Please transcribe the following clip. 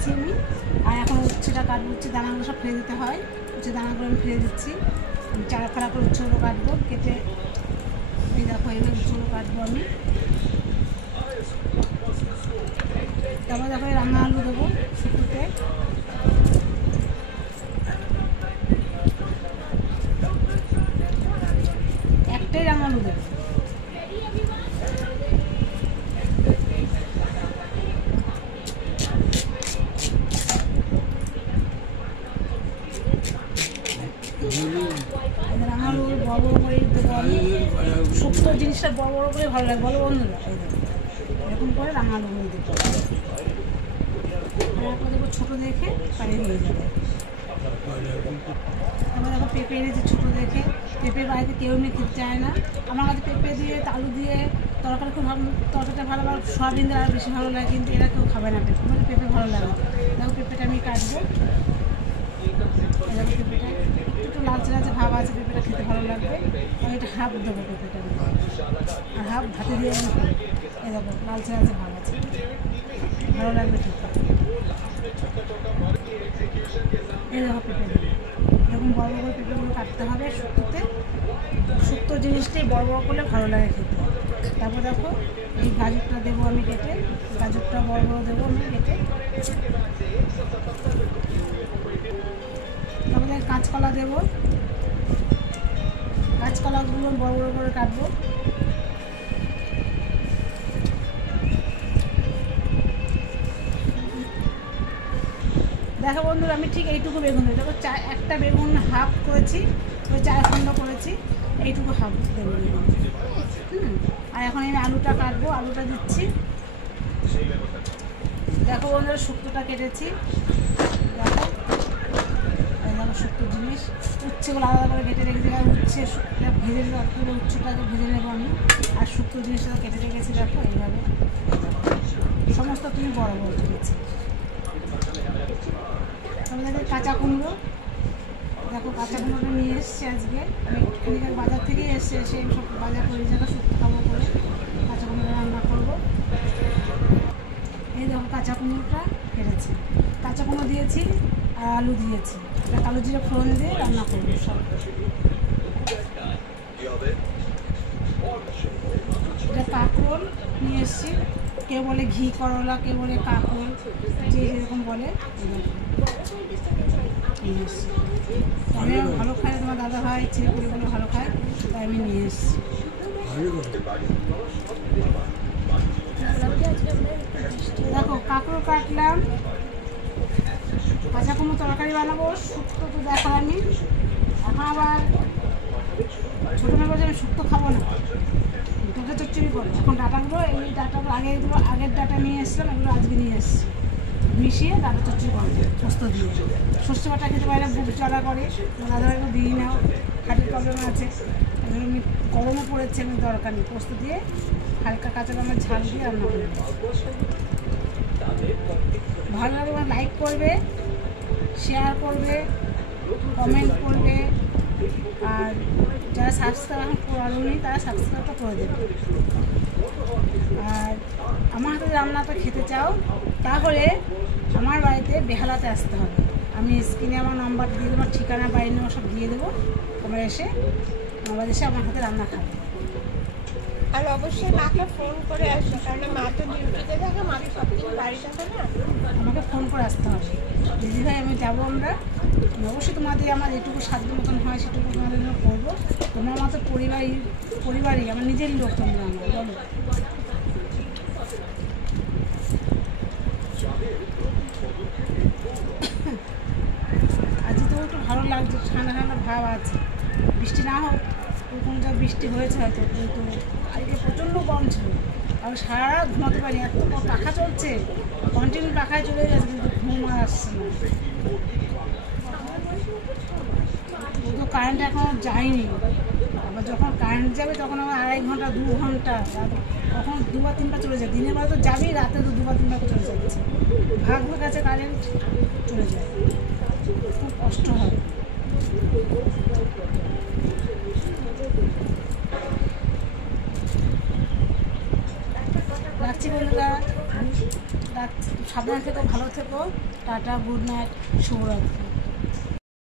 দিয়েছি আমি। আর এখন উচ্ছেটা কাটবো, উচ্ছে দানাগুলো সব ফেলে দিতে হয়, উচ্ছে দানাগুলো আমি ফেলে দিচ্ছি। আমি চারা ফাড়া করে উচ্ছেগুলো কাটবো, কেটে এই দেখো এইভাবে উচ্ছেগুলো কাটবো আমি। তারপর দেখো রান্না আলু দেবো শুক্তোতে। একটাই রান্না আলু দেবো। রান্নালু বড় বড় করে দেবো আমি। শুক্তো জিনিসটা বড় বড় করে ভালো লাগে, বলো বন্ধুরা। এরকম করে রান্নালু করে দেবো, দেবো ছোটো দেখে পানি হয়ে যাবে। তারপর দেখো পেঁপে এনেছি ছোটো দেখে। পেঁপের বাড়িতে কেউ এমনি খেতে চায় না, আমার কাছে পেঁপে দিয়ে আলু দিয়ে তরকারি খুব তরকারিটা ভালো, আমার সোয়াবিন দিয়ে আর বেশি ভালো লাগে, কিন্তু এরা কেউ খাবে না পেঁপে, মানে পেঁপে ভালো লাগে। দেখো পেঁপেটা আমি কাটবো। দেখো পেঁপেটা একটু লালচে লালচে ভাব আছে, পেঁপেটা খেতে ভালো লাগবে। আমি এটা হাফ দেবো পেঁপেটা, আর হাফ ভাতে দিয়ে আমি খাবো। এই দেখো লালচে লালচে ভাব আছে, ভালো লাগবে খেতে। এই দেখো পেঁপে এরকম বড় বড় পেঁপেগুলো কাটতে হবে শুক্তোতে। শুক্তো জিনিসটাই বড় বড় করলে ভালো লাগে খেতে। তারপর দেখো এই গাজরটা দেবো আমি কেটে, গাজরটা বড় বড় দেবো আমি কেটে। তারপরে কাঁচকলা দেবো, কাঁচকলাগুলো বড় বড় করে কাটবো। দেখো বন্ধুরা আমি ঠিক এইটুকু বেগুন দেবো। দেখো একটা বেগুন হাফ করেছি, ওই 4 খণ্ড করেছি, এইটুকু হাফ দেবো বেগুন। আর এখন আমি আলুটা কাটবো, আলুটা দিচ্ছি। দেখো বন্ধুরা শুক্তোটা কেটেছি, দেখো দেখো শুক্তো জিনিস। উচ্ছেগুলো আলাদা করে কেটে রেখেছি, উচ্ছে ভেজে করে উচ্ছেটাকে ভেজে নেবো আমি। আর শুক্তো জিনিসটা কেটে রেখেছি, দেখো এইভাবে সমস্ত তুমি বড় বড় কেটেছি। আমাদের কাঁচা কুমড়ো, দেখো কাঁচা কুমড়োটা নিয়ে এসছি আজকে আমি একটুখানি বাজার থেকেই এসে আমি সব বাজার করে জায়গা শুক্তো খাবো করে কাঁচা কুমড়ো রান্না করবো। এই দেখো কাঁচা কুমড়োটা কেটেছি, কাঁচা কুমড়ো দিয়েছি আর আলু দিয়েছি। এটা কালো জিরে ফোড়ন দিয়ে রান্না করবো সব। এটা কাঁকরোল নিয়ে এসছি, কেউ বলে ঘি করলা, কেউ বলে কাঁকরোল, যে যেরকম বলে। আমি ভালো খাই, তোমার দাদা ভাই ছেলেপুলেগুলো ভালো খায়, তাই আমি নিয়ে এসেছি। দেখো কাঁকরোল কাটলাম, কাঁচা কুমড়ো তরকারি বানাবো, শুক্তো তো দেখার আমি। এখন আবার ছোটো মেয়ে বলছে আমি শুক্তো খাবো না, ডাটা চচ্চড়ি করবো। এখন ডাটাগুলো এই ডাটাগুলো আগের ডাটা নিয়ে এসেছিলাম, এগুলো আজকে নিয়ে এসেছি, মিশিয়ে ডাটা চচ্চড়ি করবো পোস্ত দিয়ে। সর্ষে বাটা খেতে পারে না, বুক চড়া করে, দাদাভাইকে দিই না, হার্টের প্রবলেম আছে। আমি গরমও পড়েছে, আমি দরকার নেই, পোস্ত দিয়ে হালকা কাঁচা লঙ্কার ঝাল দিয়ে রান্না করবো। ভালো লাগলে লাইক করবে, শেয়ার করবে, কমেন্ট করবে, আর যারা সাবস্ক্রাইব এখন করেনি তারা সাবস্ক্রাইবটা করে দেবে। আর আমার হাতে রান্নাটা খেতে চাও তাহলে আমার বাড়িতে বেহালাতে আসতে হবে। আমি স্ক্রিনে আমার নাম্বার দিয়ে দেবো, ঠিকানা বাড়ি নেওয়া সব দিয়ে দেবো, তোমরা এসে আমার বাড়ি এসে আমার হাতে রান্না খাবে। আর অবশ্যই মাকে ফোন করে আসবে, কারণ মা তো ডিউটিতে থাকে, মা তো সবদিন বাড়ি থাকে না, আমাকে ফোন করে আসতে হবে। দিদিভাই আমি যাবো, আমরা অবশ্যই তোমাদের আমার যেটুকু সাধ্য মতন হয় সেটুকু তোমাদের জন্য করবো। তোমার মতো পরিবারই আমার নিজেরই লোক, তোমরা আমার বলো। আজকে তো একটু ভালো লাগছে, ঠান্ডা ঠান্ডা ভাব আছে, বৃষ্টি না হোক, কোনো যা বৃষ্টি হয়েছে হয়তো, কিন্তু আজকে প্রচণ্ড গরম ছিল। আর সারা রাত ঘুমাতে পারি, এত পাখা চলছে, কন্টিনিউ পাখায় চলে গেছে, কিন্তু ঘুম আর আসছে না। তো কারেন্ট এখন যায়নি, আবার যখন কারেন্ট যাবে তখন আবার 2.5 ঘন্টা 2 ঘন্টা, কখন 2 বা 3 বার চলে যায়। দিনের বেলা তো যাবেই, রাতে তো 2 বা 3 বার চলে যাচ্ছে, ভাগ কাছে কারেন্ট চলে যায়, খুব কষ্ট হয়। রাখছি বন্ধুরা, রাখছি, সাবধানে থেকো, ভালো থেকো, টাটা, গুড নাইট, শুভরাত্রি।